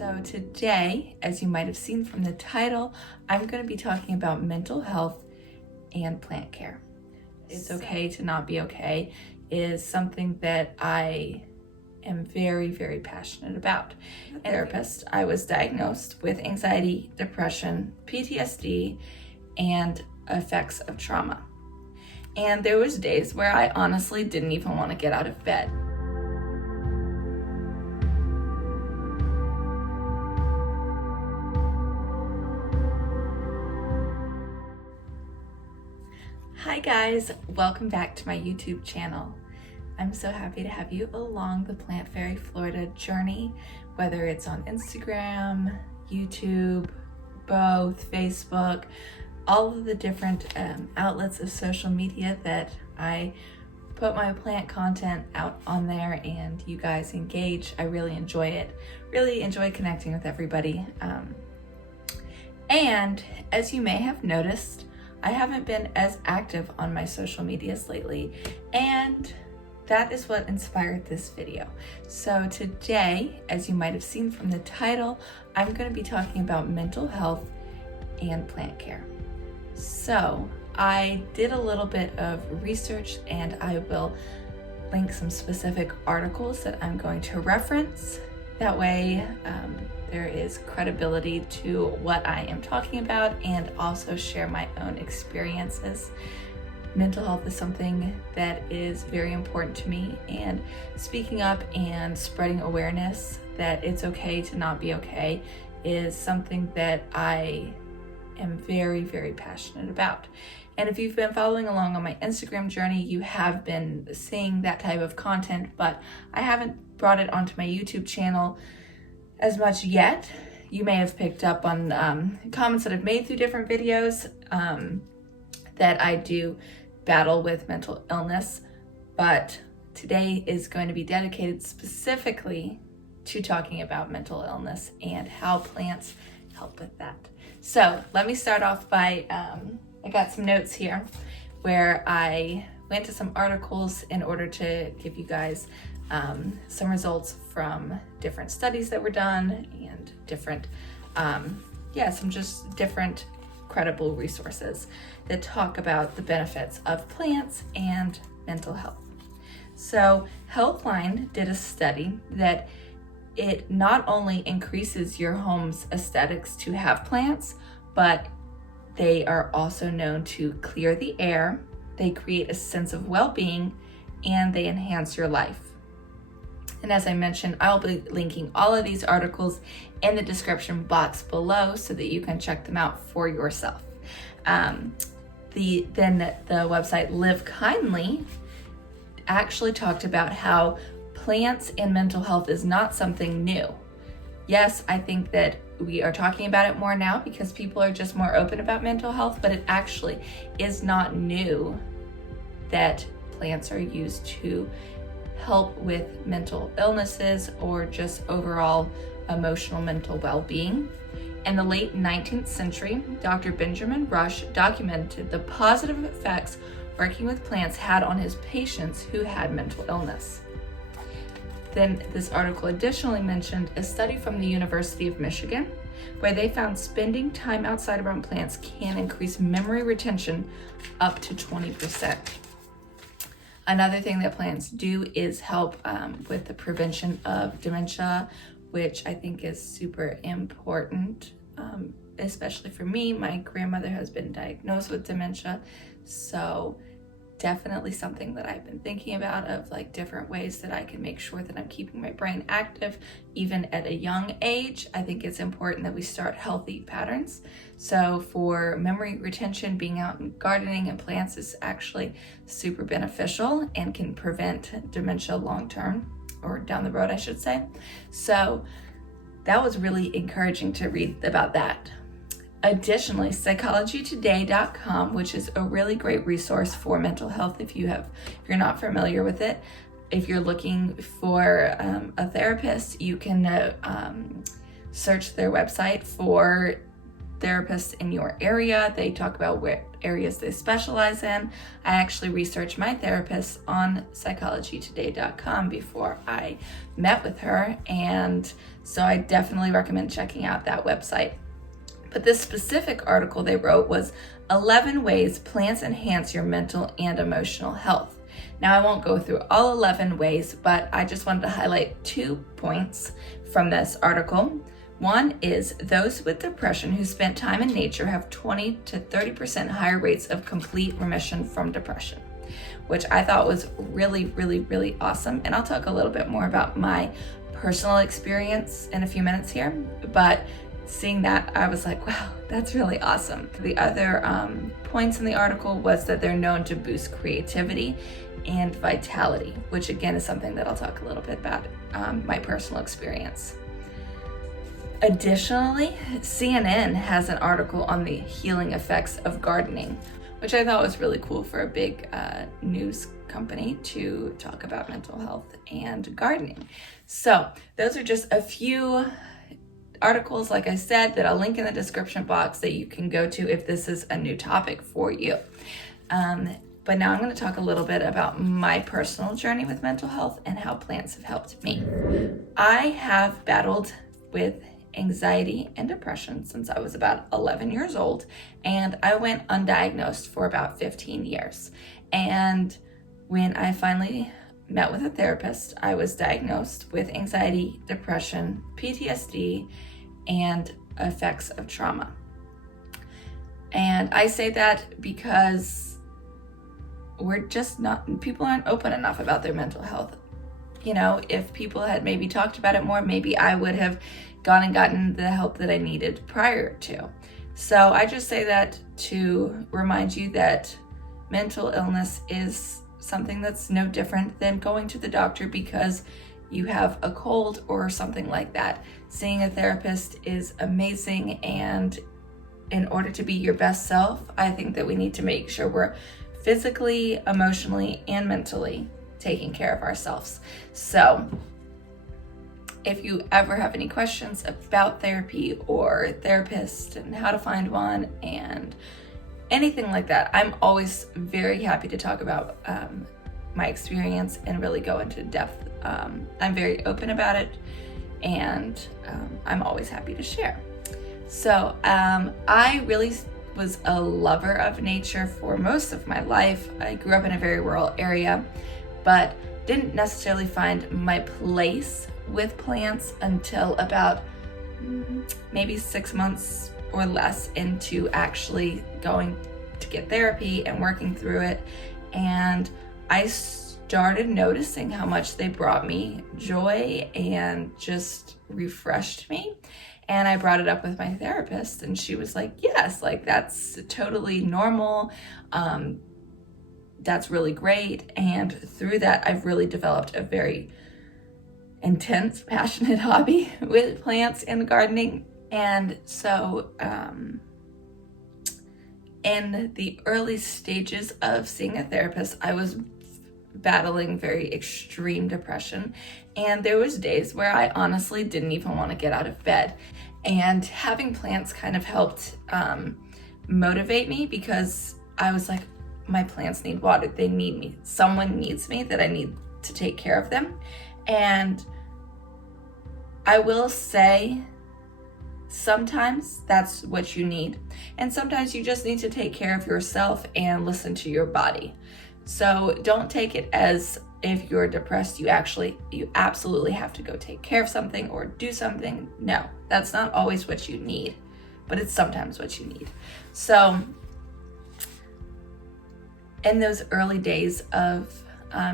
So today, as you might have seen from the title, I'm going to be talking about mental health and plant care. It's okay to not be okay is something that I am very, very passionate about. As a therapist, I was diagnosed with anxiety, depression, PTSD, and effects of trauma. And there was days where I honestly didn't even want to get out of bed. Hi guys, welcome back to my YouTube channel. I'm so happy to have you along the Plant Fairy Florida journey, whether it's on Instagram, YouTube, both, Facebook, all of the different outlets of social media that I put my plant content out on there and you guys engage. I really enjoy it, really enjoy connecting with everybody. And as you may have noticed, I haven't been as active on my social medias lately, and that is what inspired this video. So today, as you might have seen from the title, I'm going to be talking about mental health and plant care. So I did a little bit of research and I will link some specific articles that I'm going to reference. That way, there is credibility to what I am talking about and also share my own experiences. Mental health is something that is very important to me, and speaking up and spreading awareness that it's okay to not be okay is something that I am very, very passionate about. And if you've been following along on my Instagram journey, you have been seeing that type of content, but I haven't brought it onto my YouTube channel as much yet. You may have picked up on comments that I've made through different videos that I do battle with mental illness, but today is going to be dedicated specifically to talking about mental illness and how plants help with that. So let me start off by, I got some notes here where I went to some articles in order to give you guys some results from different studies that were done and different, some just different credible resources that talk about the benefits of plants and mental health. So Healthline did a study that it not only increases your home's aesthetics to have plants, but they are also known to clear the air, they create a sense of well-being, and they enhance your life. And as I mentioned, I'll be linking all of these articles in the description box below so that you can check them out for yourself. The website LiveKindly actually talked about how plants and mental health is not something new. Yes, I think that we are talking about it more now because people are just more open about mental health, but it actually is not new that plants are used to help with mental illnesses or just overall emotional mental well-being. In the late 19th century, Dr. Benjamin Rush documented the positive effects working with plants had on his patients who had mental illness. Then this article additionally mentioned a study from the University of Michigan where they found spending time outside around plants can increase memory retention up to 20%. Another thing that plants do is help with the prevention of dementia, which I think is super important, especially for me. My grandmother has been diagnosed with dementia, so definitely something that I've been thinking about of like different ways that I can make sure that I'm keeping my brain active even at a young age. I think it's important that we start healthy patterns. So for memory retention, being out and gardening and plants is actually super beneficial and can prevent dementia long-term, or down the road, I should say. So that was really encouraging to read about that. Additionally, PsychologyToday.com, which is a really great resource for mental health if you're not familiar with it. If you're looking for a therapist, you can search their website for therapists in your area. They talk about what areas they specialize in. I actually researched my therapist on PsychologyToday.com before I met with her, and so I definitely recommend checking out that website. But this specific article they wrote was 11 ways plants enhance your mental and emotional health. Now, I won't go through all 11 ways, but I just wanted to highlight 2 points from this article. One is those with depression who spent time in nature have 20 to 30% higher rates of complete remission from depression, which I thought was really, really, really awesome. And I'll talk a little bit more about my personal experience in a few minutes here, but seeing that, I was like, wow, that's really awesome. The other points in the article was that they're known to boost creativity and vitality, which again is something that I'll talk a little bit about my personal experience. Additionally, CNN has an article on the healing effects of gardening, which I thought was really cool for a big news company to talk about mental health and gardening. So those are just a few articles, like I said, that I'll link in the description box that you can go to if this is a new topic for you. But now I'm going to talk a little bit about my personal journey with mental health and how plants have helped me. I have battled with anxiety and depression since I was about 11 years old, and I went undiagnosed for about 15 years. And when I finally met with a therapist, I was diagnosed with anxiety, depression, PTSD, and effects of trauma. And I say that because people aren't open enough about their mental health. You know, if people had maybe talked about it more, maybe I would have gone and gotten the help that I needed prior to. So I just say that to remind you that mental illness is something that's no different than going to the doctor because you have a cold or something like that. Seeing a therapist is amazing, and in order to be your best self, I think that we need to make sure we're physically, emotionally, and mentally taking care of ourselves. So if you ever have any questions about therapy or therapist and how to find one and anything like that, I'm always very happy to talk about my experience and really go into depth. I'm very open about it, and I'm always happy to share. So I really was a lover of nature for most of my life. I grew up in a very rural area, but didn't necessarily find my place with plants until about maybe 6 months or less into actually going to get therapy and working through it. And I started noticing how much they brought me joy and just refreshed me. And I brought it up with my therapist, and she was like, yes, like that's totally normal. That's really great. And through that, I've really developed a very intense, passionate hobby with plants and gardening. And so in the early stages of seeing a therapist, I was battling very extreme depression. And there was days where I honestly didn't even want to get out of bed. And having plants kind of helped motivate me, because I was like, my plants need water. They need me. Someone needs me, that I need to take care of them. And I will say, sometimes that's what you need. And sometimes you just need to take care of yourself and listen to your body. So don't take it as if you're depressed, you absolutely have to go take care of something or do something. No, that's not always what you need, but it's sometimes what you need. So in those early days of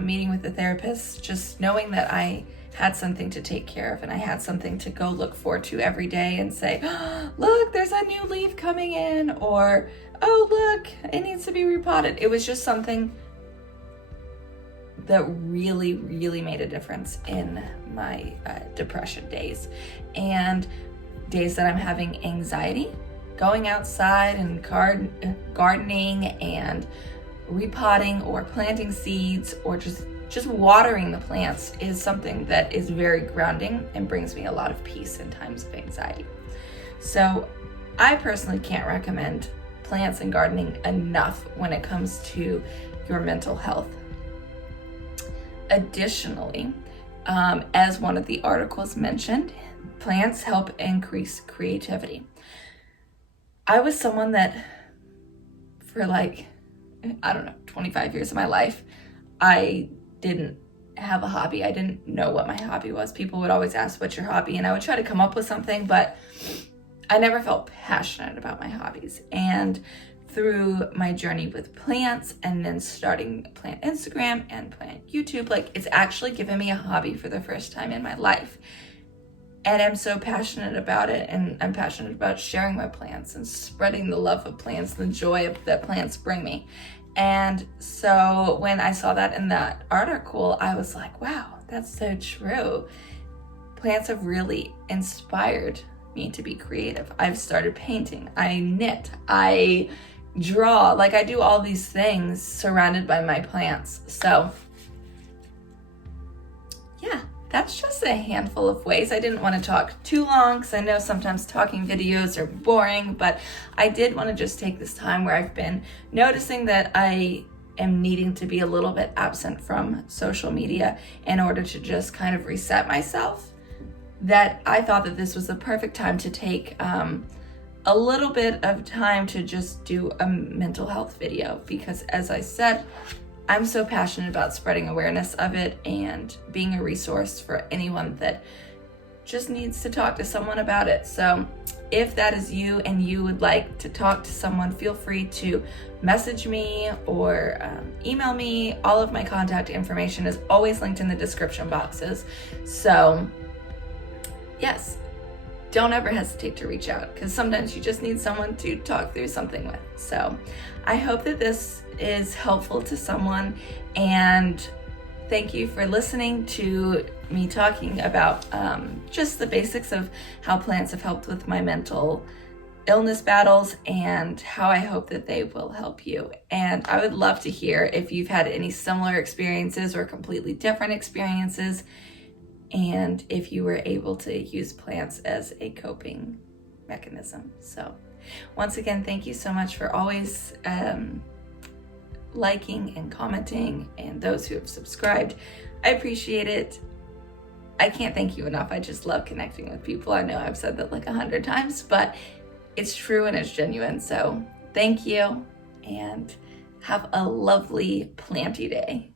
meeting with the therapist, just knowing that I had something to take care of and I had something to go look forward to every day and say, oh, look, there's a new leaf coming in, or, oh, look, it needs to be repotted. It was just something that really, really made a difference in my depression days. And days that I'm having anxiety, going outside and gardening and repotting or planting seeds or just watering the plants is something that is very grounding and brings me a lot of peace in times of anxiety. So I personally can't recommend plants and gardening enough when it comes to your mental health. Additionally, as one of the articles mentioned, plants help increase creativity. I was someone that for 25 years of my life, I didn't have a hobby. I didn't know what my hobby was. People would always ask, what's your hobby? And I would try to come up with something, but I never felt passionate about my hobbies. And through my journey with plants and then starting plant Instagram and plant YouTube, it's actually given me a hobby for the first time in my life. And I'm so passionate about it, and I'm passionate about sharing my plants and spreading the love of plants, the joy that plants bring me. And so when I saw that in that article, I was like, wow, that's so true. Plants have really inspired me to be creative. I've started painting, I knit, I draw, I do all these things surrounded by my plants. So yeah, that's just a handful of ways. I didn't want to talk too long because I know sometimes talking videos are boring, but I did want to just take this time where I've been noticing that I am needing to be a little bit absent from social media in order to just kind of reset myself, that I thought that this was the perfect time to take a little bit of time to just do a mental health video, because as I said, I'm so passionate about spreading awareness of it and being a resource for anyone that just needs to talk to someone about it. So if that is you and you would like to talk to someone, feel free to message me or email me. All of my contact information is always linked in the description boxes. So yes, don't ever hesitate to reach out, because sometimes you just need someone to talk through something with. So I hope that this is helpful to someone, and thank you for listening to me talking about just the basics of how plants have helped with my mental illness battles and how I hope that they will help you. And I would love to hear if you've had any similar experiences or completely different experiences, and if you were able to use plants as a coping mechanism. So once again, thank you so much for always liking and commenting, and those who have subscribed. I appreciate it. I can't thank you enough. I just love connecting with people. I know I've said that 100 times, but it's true and it's genuine. So thank you, and have a lovely planty day.